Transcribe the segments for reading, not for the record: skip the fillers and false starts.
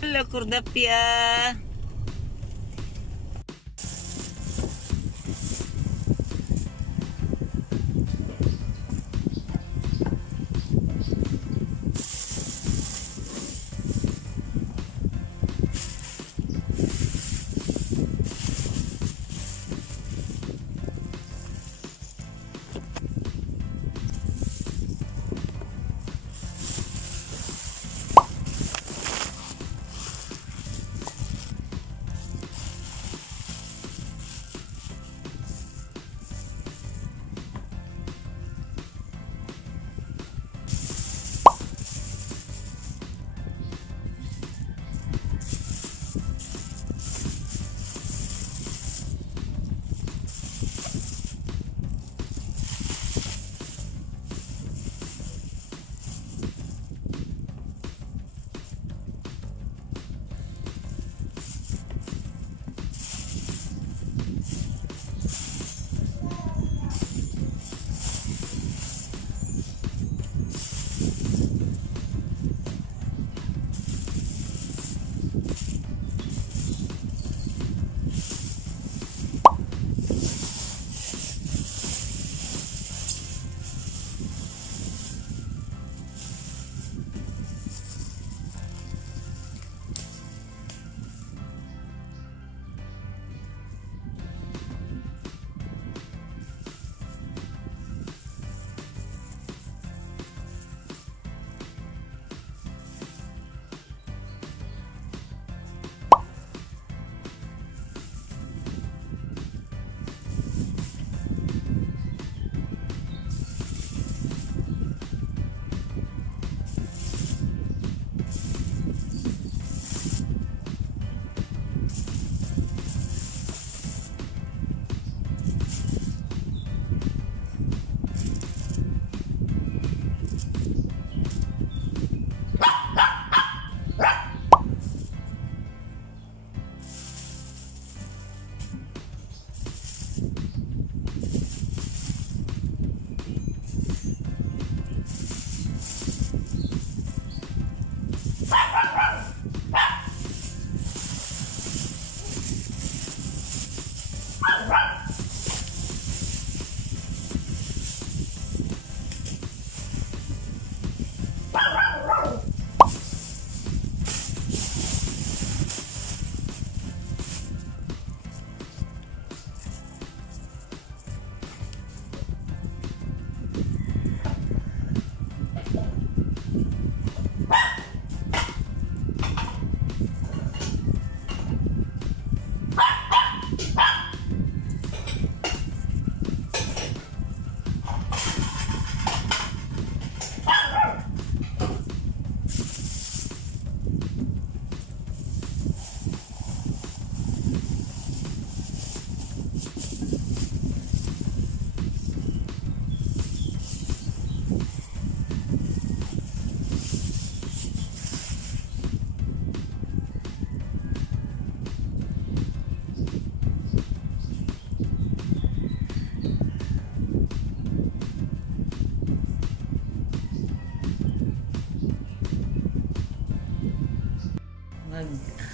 Hello, Kordapia!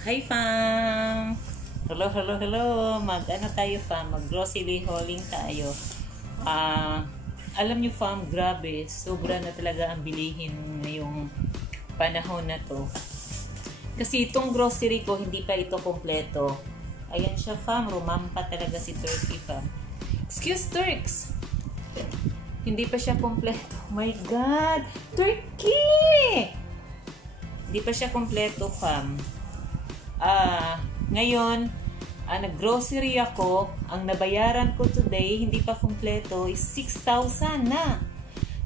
Hi fam! Hello, hello, hello! Mag-ano tayo fam? Mag-grocery hauling tayo. Alam nyo fam, grabe. Sobra na talaga ang bilihin ngayong panahon na to. Kasi itong grocery ko, hindi pa ito kompleto. Ayan siya fam. Rumampa talaga si Turkey fam. Excuse Turks! Hindi pa siya kompleto. Oh my God! Turkey! Hindi pa siya kompleto fam. Ngayon, nag-grocery ako. Ang nabayaran ko today, hindi pa kompleto, is 6,000 na.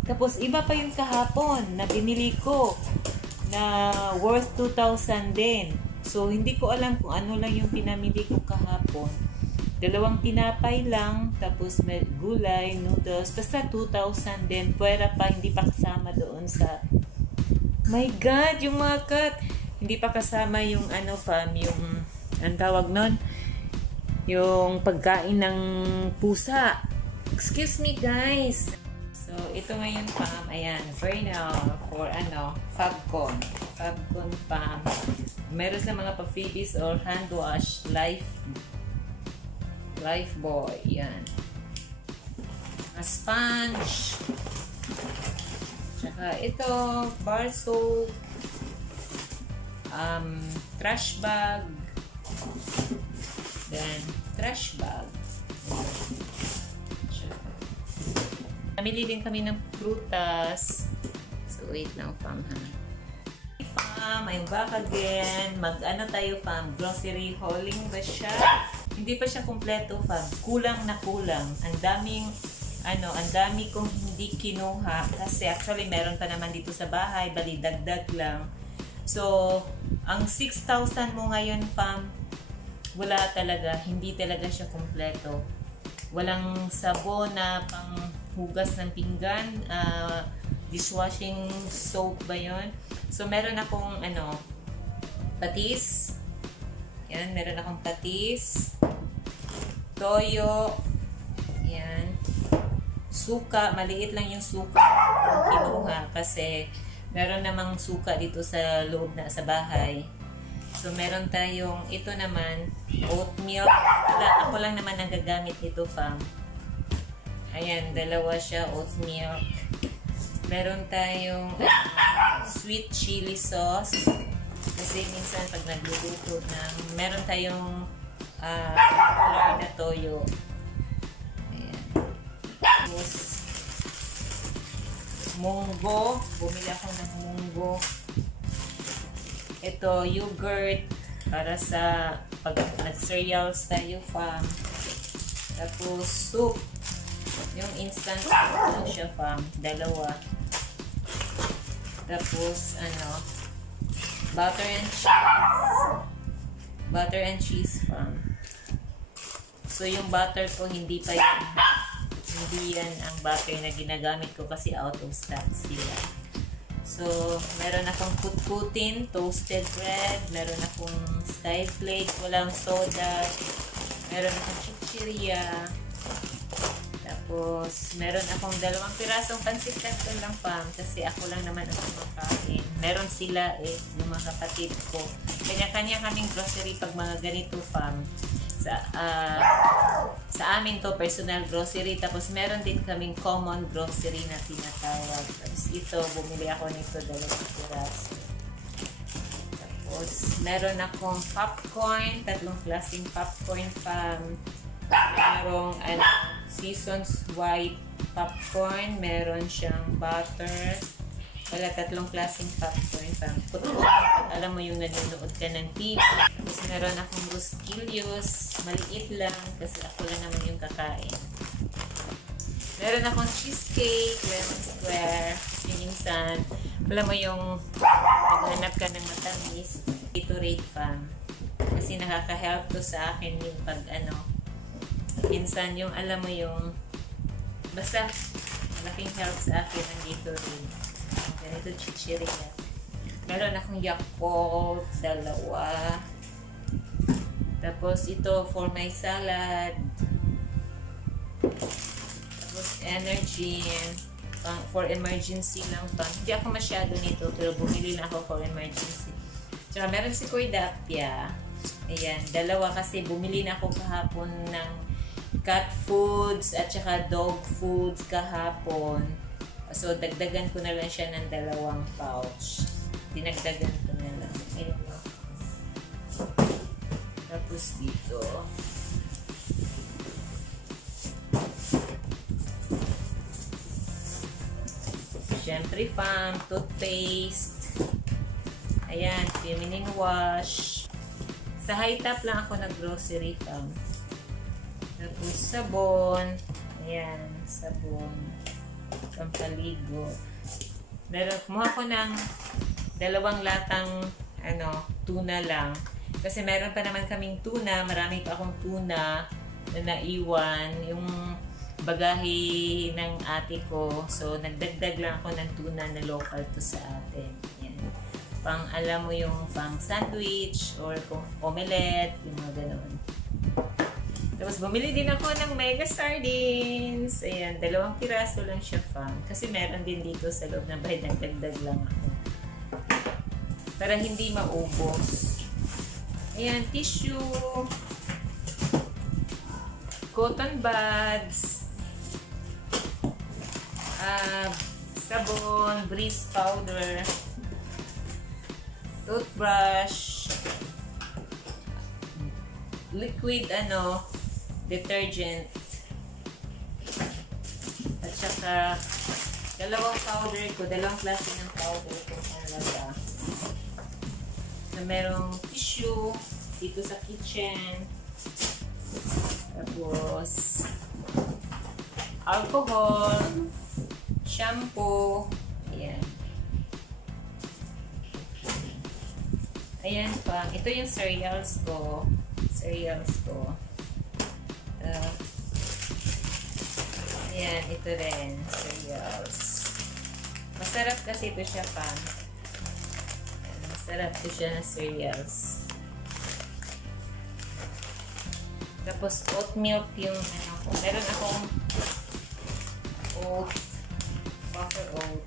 Tapos, iba pa yung kahapon na binili ko na worth 2,000 din. So, hindi ko alam kung ano lang yung pinamili ko kahapon. 2 tinapay lang, tapos may gulay, noodles, basta 2,000 din. Pwera pa, hindi pa kasama doon sa... My God, yung mga cut! Hindi pa kasama yung ano fam, yung ang tawag nun, yung pagkain ng pusa. Excuse me guys. So ito ngayon fam, ayan, Vernal for ano, Fabcon fam. Meron sa mga pa-freebies or hand wash, Life Boy. Yan. A sponge. Tsaka ito, bar soap. Trash bag. Then, trash bag. Namili din kami ng prutas. So, wait lang, fam, ha. Fam, I'm back again. Mag-ano tayo, fam? Grocery hauling ba siya? Hindi pa siya kumpleto, fam. Kulang na kulang. Ang dami kong hindi kinuha. Kasi actually, meron pa naman dito sa bahay. Bali, dagdag lang. So, ang 6,000 mo ngayon, fam, wala talaga. Hindi talaga siya kumpleto. Walang sabon na panghugas ng pinggan. Dishwashing soap ba yun? So, meron akong, patis. Yan, meron akong patis. Toyo. Yan. Suka. Maliit lang yung suka kung kinuha. Kasi, meron namang suka dito sa loob na sa bahay. So, meron tayong, ito naman, oat milk. Ako lang naman ang gagamit nito, fam. Ayan, dalawa siya, oat milk. Meron tayong sweet chili sauce. Kasi minsan pag nagluluto ng, meron tayong regular na toyo. Ayan. Tapos, munggo. Bumili ako ng munggo. Ito, yogurt para sa pag nag-cereals tayo, fam. Tapos, soup. Yung instant soup lang siya, fam. Dalawa. Tapos, butter and cheese. Butter and cheese, fam. So, yung butter ko, hindi yan ang butter na ginagamit ko kasi out of stock sila. So, meron akong kutkutin, toasted bread, meron akong skyflake, walang soda, meron akong chichirya, tapos meron akong 2 pirasong pansit canton lang, fam, kasi ako lang naman ang kumakain. Meron sila yung mga kapatid ko. Kanya-kanya kaming grocery pag mga ganito, fam. Sa amin to personal grocery, tapos meron din kaming common grocery na tinatawag. Tapos ito, bumili ako nito 2 piraso. Tapos meron akong popcorn, 3 klaseng popcorn, fam. Merong Seasons white popcorn, meron siyang butter. Wala, 3 klaseng popcorn, fam. Alam mo yung nanonood ka ng TV. Tapos meron akong Rosquillos. Maliit lang kasi ako lang naman yung kakain. Meron akong cheesecake, lemon square. Minsan, alam mo yung maghanap ka ng matamis. Gatorade, fam. Kasi nakaka-help to sa akin yung pag minsan yung alam mo yung basta malaking help sa akin ang Gatorade. Ganito chichirya. Meron akong Yakult, 2. Tapos ito for my salad. Tapos energy. For emergency lang pa. Hindi ako masyado nito pero bumili na ako for emergency. Tsaka meron si Koidapia. Ayan, 2 kasi bumili na ako kahapon ng cat foods at saka dog foods kahapon. So, dagdagan ko na lang siya ng 2 pouch. Dinagdagan ko na lang. Ayun. Tapos dito. Siyempre, fam, toothpaste. Ayan, feminine wash. Sa high top lang ako nag-grocery, fam. Tapos, sabon. Ayan, sabon. Pampaligo. Kumuha ko ng 2 latang tuna lang. Kasi meron pa naman kaming tuna. Marami pa akong tuna na naiwan. Yung bagahe ng ate ko. So, nagdagdag lang ako ng tuna na local to sa atin. Yan. Pang, alam mo yung pang sandwich or omelette. Yung mga gano'n. Tapos, bumili din ako ng mega sardines. Ayan, 2 piraso lang siya, fam. Kasi meron din dito sa loob ng bahay. Nagdagdag lang ako. Para hindi maubos. Ayan, tissue. Cotton buds. Sabon, grease powder. Toothbrush. Liquid, detergent. At saka, dalawang powder ko, dalawang klase ng powder ko talaga. Na merong tissue dito sa kitchen. Tapos, alcohol, shampoo, ayan. Ayan pa. Ito yung cereals ko. Ayan, ito rin. Cereals. Masarap kasi ito siya pa. Ayan, masarap ito siya na cereals. Tapos, oat milk yung ko. Meron akong oat. Buffer oat.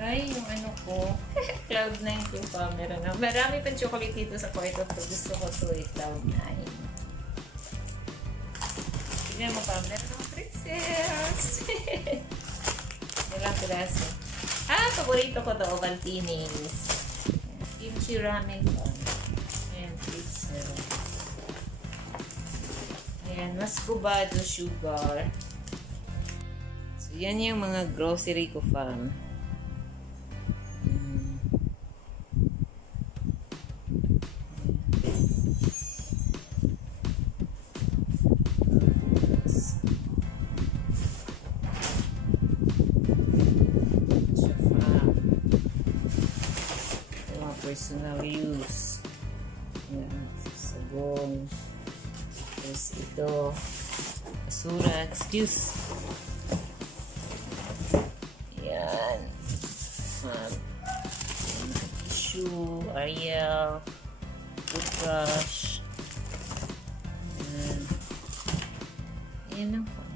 Ay, yung ko. Cloud9 ko pa. Meron na. Marami pang chocolate dito sa kwarto ko. Gusto ko to Cloud9. Tignan mo pa. Meron akong princess. Ilang piraso. Paborito ko to. Ovaltinis. Kimchi ramen ko. Ayan, pizza. Ayan, mascubado sugar. So, yan yung mga grocery ko, fam. Personal use. Ayan, sabon. Tapos ito, basura, excuse. Ayan. Tissue, Ariel, toothbrush. Ayan lang po.